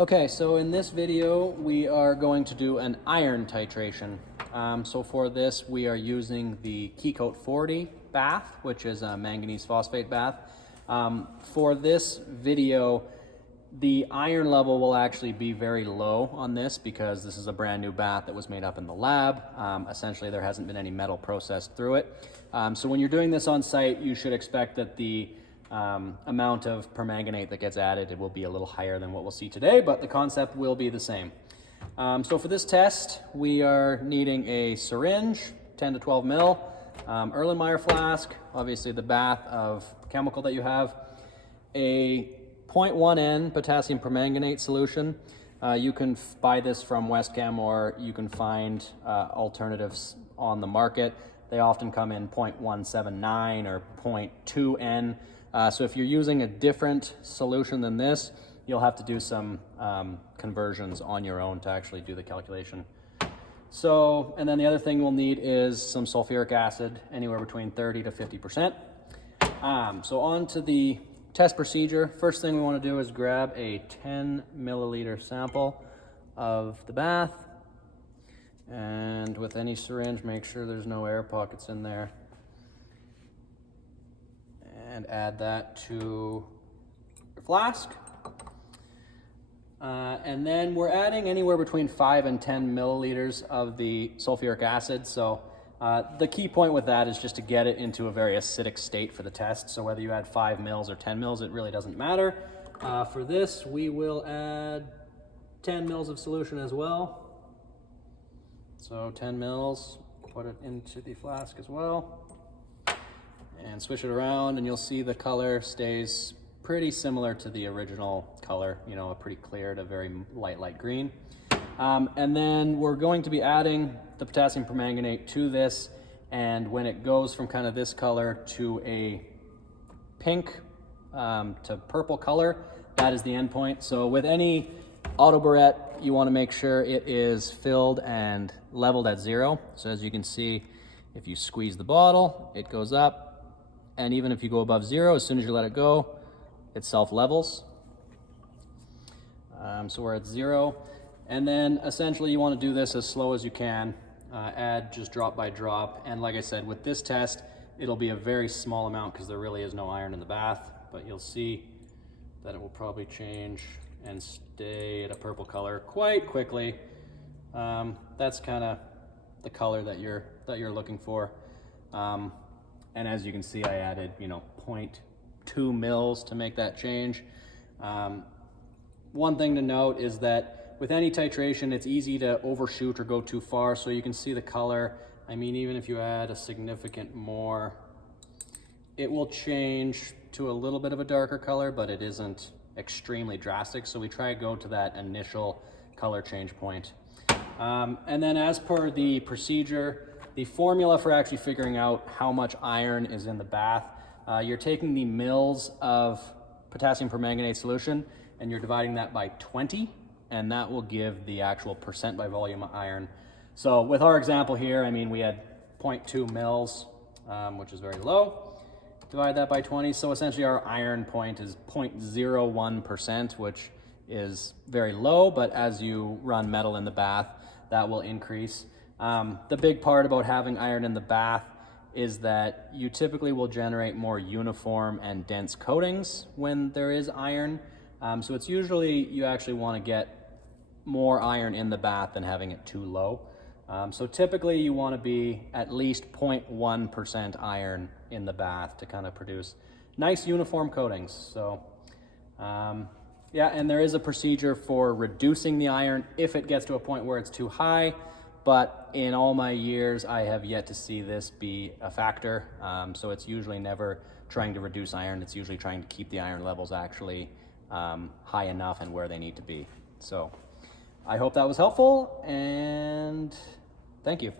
Okay, so in this video, we are going to do an iron titration. So for this, we are using the Keycoat 40 bath, which is a manganese phosphate bath. For this video, the iron level will actually be very low on this because this is a brand new bath that was made up in the lab. Essentially, there hasn't been any metal processed through it. So when you're doing this on site, you should expect that the amount of permanganate that gets added, it will be a little higher than what we'll see today, but the concept will be the same. So for this test, we are needing a syringe, 10 to 12 mil, Erlenmeyer flask, obviously the bath of chemical that you have, a 0.1 N potassium permanganate solution. You can buy this from WestChem, or you can find alternatives on the market. They often come in 0.179 or 0.2 N. So if you're using a different solution than this, you'll have to do some conversions on your own to actually do the calculation. So, and then the other thing we'll need is some sulfuric acid, anywhere between 30 to 50%. So on to the test procedure. First thing we want to do is grab a 10 milliliter sample of the bath. And with any syringe, make sure there's no air pockets in there. And add that to your flask. And then we're adding anywhere between 5 and 10 milliliters of the sulfuric acid. So the key point with that is just to get it into a very acidic state for the test. So whether you add 5 mils or 10 mils, it really doesn't matter. For this, we will add 10 mils of solution as well. So 10 mils, put it into the flask as well. And switch it around, and you'll see the color stays pretty similar to the original color, you know, a pretty clear to very light green. And then we're going to be adding the potassium permanganate to this, and when it goes from kind of this color to a pink to purple color, that is the end point. So with any auto burette, you want to make sure it is filled and leveled at 0. So as you can see, if you squeeze the bottle, it goes up. And even if you go above 0, as soon as you let it go, it self-levels. So we're at 0. And then essentially you want to do this as slow as you can. Add just drop by drop. And like I said, with this test, it'll be a very small amount because there really is no iron in the bath. But you'll see that it will probably change and stay at a purple color quite quickly. That's kind of the color that you're looking for. And as you can see, I added, 0.2 mils to make that change. One thing to note is that with any titration, it's easy to overshoot or go too far. So you can see the color. I mean, even if you add a significant more, it will change to a little bit of a darker color, but it isn't extremely drastic. So we try to go to that initial color change point. And then as per the procedure, the formula for actually figuring out how much iron is in the bath, you're taking the mils of potassium permanganate solution and you're dividing that by 20, and that will give the actual percent by volume of iron. So with our example here, I mean, we had 0.2 mils, which is very low. Divide that by 20, so essentially our iron point is 0.01%, which is very low, but as you run metal in the bath, that will increase. The big part about having iron in the bath is that you typically will generate more uniform and dense coatings when there is iron. So it's usually, you actually want to get more iron in the bath than having it too low. So typically you want to be at least 0.1% iron in the bath to kind of produce nice uniform coatings. So yeah, and there is a procedure for reducing the iron if it gets to a point where it's too high. But in all my years, I have yet to see this be a factor. So it's usually never trying to reduce iron. It's usually trying to keep the iron levels actually high enough and where they need to be. So I hope that was helpful, and thank you.